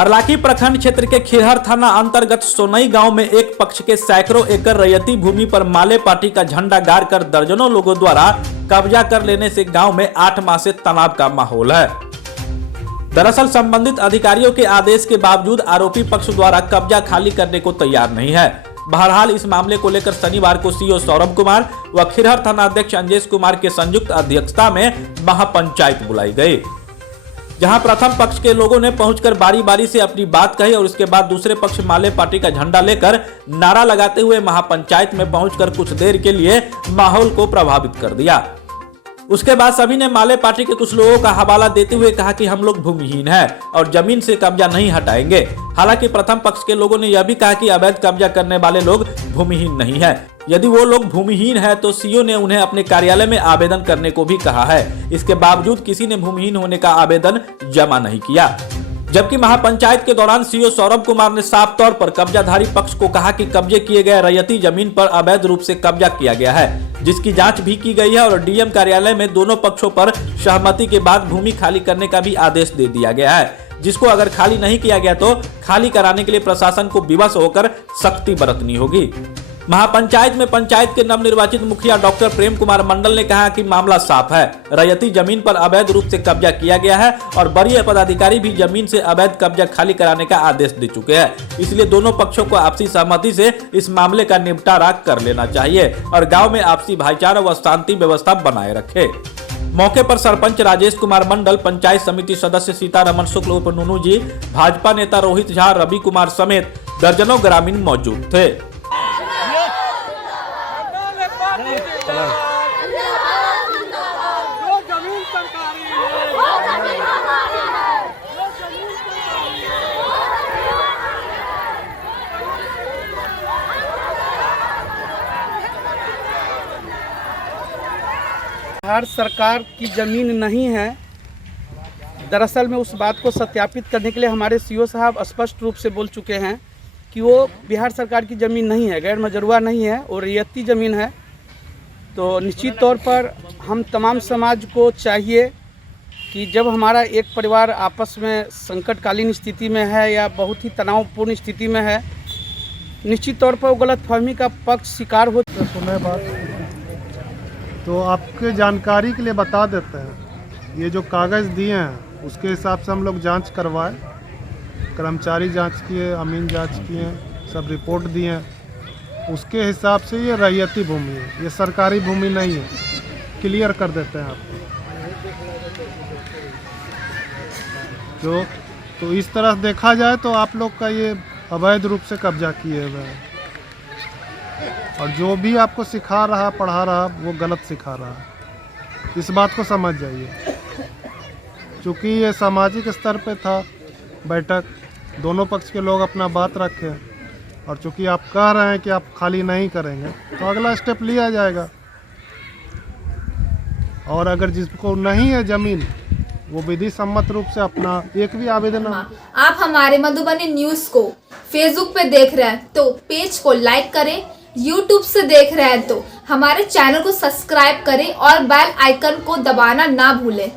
हरलाखी प्रखंड क्षेत्र के खिरहर थाना अंतर्गत सोनई गांव में एक पक्ष के सैकड़ों एकड़ रैयती भूमि पर माले पार्टी का झंडा गाड़कर दर्जनों लोगों द्वारा कब्जा कर लेने से गांव में 8 माह से तनाव का माहौल है। दरअसल संबंधित अधिकारियों के आदेश के बावजूद आरोपी पक्ष द्वारा कब्जा खाली करने को तैयार नहीं है। बहरहाल इस मामले को लेकर शनिवार को सीओ सौरभ कुमार व खिरहर थाना अध्यक्ष अंजेश कुमार के संयुक्त अध्यक्षता में महापंचायत बुलाई गई, जहां प्रथम पक्ष के लोगों ने पहुंचकर बारी बारी से अपनी बात कही और उसके बाद दूसरे पक्ष माले पार्टी का झंडा लेकर नारा लगाते हुए महापंचायत में पहुंचकर कुछ देर के लिए माहौल को प्रभावित कर दिया। उसके बाद सभी ने माले पार्टी के कुछ लोगों का हवाला देते हुए कहा कि हम लोग भूमिहीन हैं और जमीन से कब्जा नहीं हटाएंगे। हालांकि प्रथम पक्ष के लोगों ने यह भी कहा कि अवैध कब्जा करने वाले लोग भूमिहीन नहीं है। यदि वो लोग भूमिहीन है तो सीओ ने उन्हें अपने कार्यालय में आवेदन करने को भी कहा है। इसके बावजूद किसी ने भूमिहीन होने का आवेदन जमा नहीं किया, जबकि महापंचायत के दौरान सीओ सौरभ कुमार ने साफ तौर पर कब्जाधारी पक्ष को कहा कि कब्जे किए गए रैयती जमीन पर अवैध रूप से कब्जा किया गया है, जिसकी जांच भी की गई है और डीएम कार्यालय में दोनों पक्षों पर सहमति के बाद भूमि खाली करने का भी आदेश दे दिया गया है, जिसको अगर खाली नहीं किया गया तो खाली कराने के लिए प्रशासन को विवश होकर सख्ती बरतनी होगी। महापंचायत में पंचायत के नवनिर्वाचित मुखिया डॉक्टर प्रेम कुमार मंडल ने कहा कि मामला साफ है, रैयती जमीन पर अवैध रूप से कब्जा किया गया है और वरीय पदाधिकारी भी जमीन से अवैध कब्जा खाली कराने का आदेश दे चुके हैं। इसलिए दोनों पक्षों को आपसी सहमति से इस मामले का निपटारा कर लेना चाहिए और गाँव में आपसी भाईचारा व शांति व्यवस्था बनाए रखे। मौके पर सरपंच राजेश कुमार मंडल, पंचायत समिति सदस्य सीतारमण शुक्ल उर्फ नूनू जी, भाजपा नेता रोहित झा, रवि कुमार समेत दर्जनों ग्रामीण मौजूद थे। बिहार सरकार की ज़मीन नहीं है। दरअसल में उस बात को सत्यापित करने के लिए हमारे सीओ साहब स्पष्ट रूप से बोल चुके हैं कि वो बिहार सरकार की ज़मीन नहीं है, गैर मजरूआ नहीं है, वो रैयती ज़मीन है। तो निश्चित तौर पर हम तमाम समाज को चाहिए कि जब हमारा एक परिवार आपस में संकटकालीन स्थिति में है या बहुत ही तनावपूर्ण स्थिति में है, निश्चित तौर पर वो गलतफहमी का पक्ष शिकार हो। सुने बात तो आपके जानकारी के लिए बता देते हैं, ये जो कागज़ दिए हैं उसके हिसाब से हम लोग जांच करवाए, कर्मचारी जांच किए, अमीन जांच किए, सब रिपोर्ट दिए, उसके हिसाब से ये रैयती भूमि है, ये सरकारी भूमि नहीं है। क्लियर कर देते हैं आपको। तो इस तरह देखा जाए तो आप लोग का ये अवैध रूप से कब्जा किए हुए हैं और जो भी आपको सिखा रहा, पढ़ा रहा, वो गलत सिखा रहा है। इस बात को समझ जाइए। चूँकि ये सामाजिक स्तर पे था बैठक, दोनों पक्ष के लोग अपना बात रखे और चूँकि आप कह रहे हैं कि आप खाली नहीं करेंगे तो अगला स्टेप लिया जाएगा। और अगर जिसको नहीं है ज़मीन, वो विधि सम्मत रूप से अपना एक भी आवेदन। आप हमारे मधुबनी न्यूज़ को फेसबुक पे देख रहे हैं तो पेज को लाइक करें, YouTube से देख रहे हैं तो हमारे चैनल को सब्सक्राइब करें और बेल आइकन को दबाना ना भूलें।